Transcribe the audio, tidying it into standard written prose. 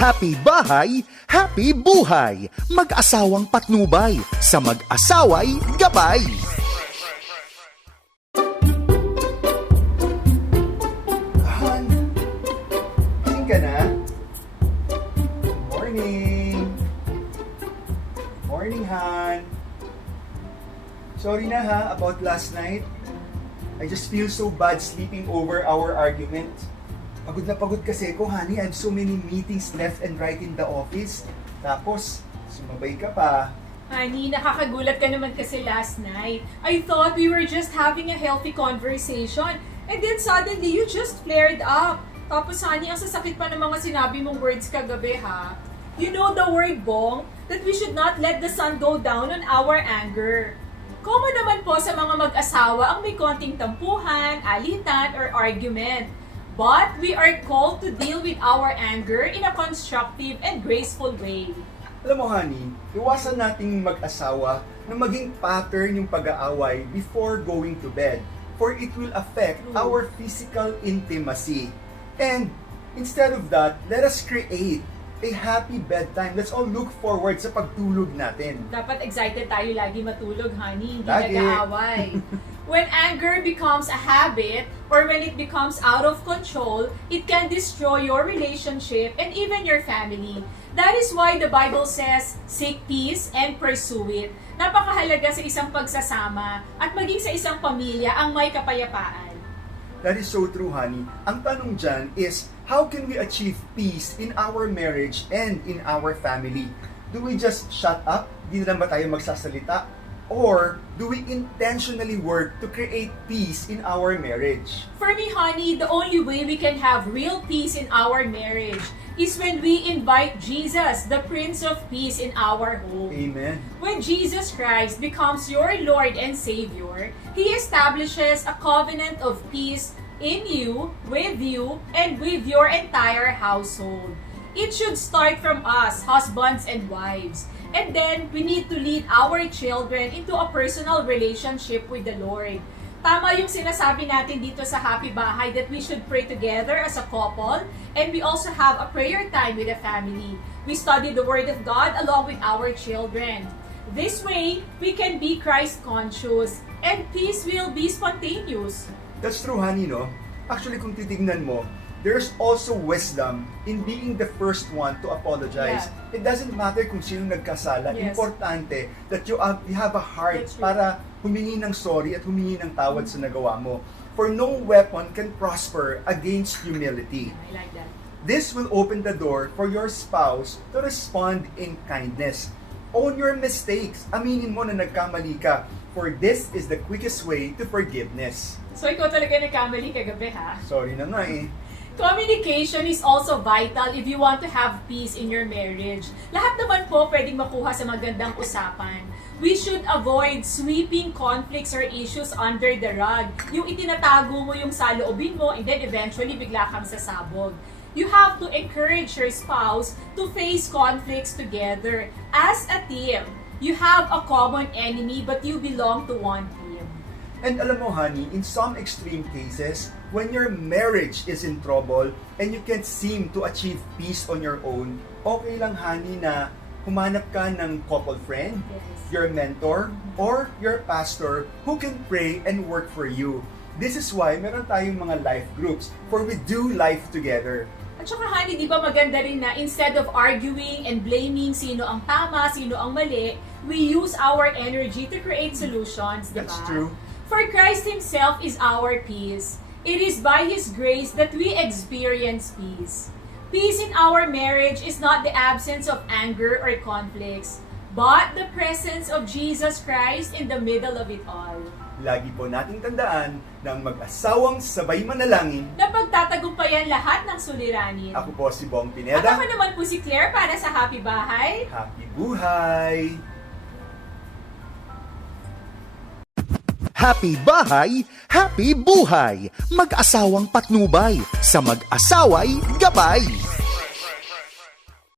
Happy bahay, happy buhay. Mag-asawang patnubay, sa mag-asaway gabay. Han, gising ka na? Morning! Morning, Han! Sorry na ha, about last night. I just feel so bad sleeping over our argument. Pagod na pagod kasi ko, honey. I have so many meetings left and right in the office. Tapos, sumabay ka pa. Honey, nakakagulat ka naman kasi last night. I thought we were just having a healthy conversation. And then suddenly, you just flared up. Tapos, honey, ang sasakit pa ng mga sinabi mong words kagabi, ha? You know the word, Bong, that we should not let the sun go down on our anger. Common naman po sa mga mag-asawa ang may konting tampuhan, alitan, or argument. But we are called to deal with our anger in a constructive and graceful way. Alam mo, honey, iwasan nating mag-asawa na maging pattern yung pag-aaway before going to bed, for it will affect our physical intimacy. And instead of that, let us create a happy bedtime. Let's all look forward sa pagtulog natin. Dapat excited tayo lagi matulog, honey, hindi Lagi. nag-aaway. When anger becomes a habit or when it becomes out of control, it can destroy your relationship and even your family. That is why the Bible says, seek peace and pursue it. Napakahalaga sa isang pagsasama at maging sa isang pamilya ang may kapayapaan. That is so true, honey. Ang tanong dyan is, how can we achieve peace in our marriage and in our family? Do we just shut up? Di na ba tayo magsasalita? Or do we intentionally work to create peace in our marriage? For me, honey, the only way we can have real peace in our marriage is when we invite Jesus, the Prince of Peace, in our home. Amen. When Jesus Christ becomes your Lord and Savior, He establishes a covenant of peace in you, and with your entire household. It should start from us, husbands and wives. And then, we need to lead our children into a personal relationship with the Lord. Tama yung sinasabi natin dito sa Happy Bahay that we should pray together as a couple, and we also have a prayer time with the family. We study the Word of God along with our children. This way, we can be Christ-conscious, and peace will be spontaneous. That's true, honey, no? Actually, kung titignan mo, there's also wisdom in being the first one to apologize. Yeah. It doesn't matter kung sino nagkasala. Yes. Importante that you have a heart That's true. para humingi ng sorry at humingi ng tawad sa nagawa mo. For no weapon can prosper against humility. I like that. This will open the door for your spouse to respond in kindness. Own your mistakes. Aminin mo na nagkamali ka. For this is the quickest way to forgiveness. So, ikaw talaga nagkamali kagabi, ha? Sorry na nga eh. Communication is also vital if you want to have peace in your marriage. Lahat naman po pwedeng makuha sa magandang usapan. We should avoid sweeping conflicts or issues under the rug. Yung itinatago mo yung saloobin mo and then eventually bigla kang sasabog. You have to encourage your spouse to face conflicts together as a team. You have a common enemy but you belong to one team. And alam mo, honey, in some extreme cases, when your marriage is in trouble and you can't seem to achieve peace on your own, okay lang, honey, na humanap ka ng couple friend, Yes. your mentor, or your pastor who can pray and work for you. This is why meron tayong mga life groups for we do life together. At saka, honey, di ba maganda rin na instead of arguing and blaming sino ang tama, sino ang mali, we use our energy to create solutions, di ba? That's true. For Christ Himself is our peace. It is by His grace that we experience peace. Peace in our marriage is not the absence of anger or conflicts, but the presence of Jesus Christ in the middle of it all. Lagi po nating tandaan na ang mag-asawang sabay manalangin. Na pagtatagumpayan lahat ng suliranin. Ako po si Bong At Pineda. ako naman po si Claire para sa Happy Bahay. Happy buhay! Happy bahay, happy buhay. Mag-asawang patnubay, sa mag-asaway gabay.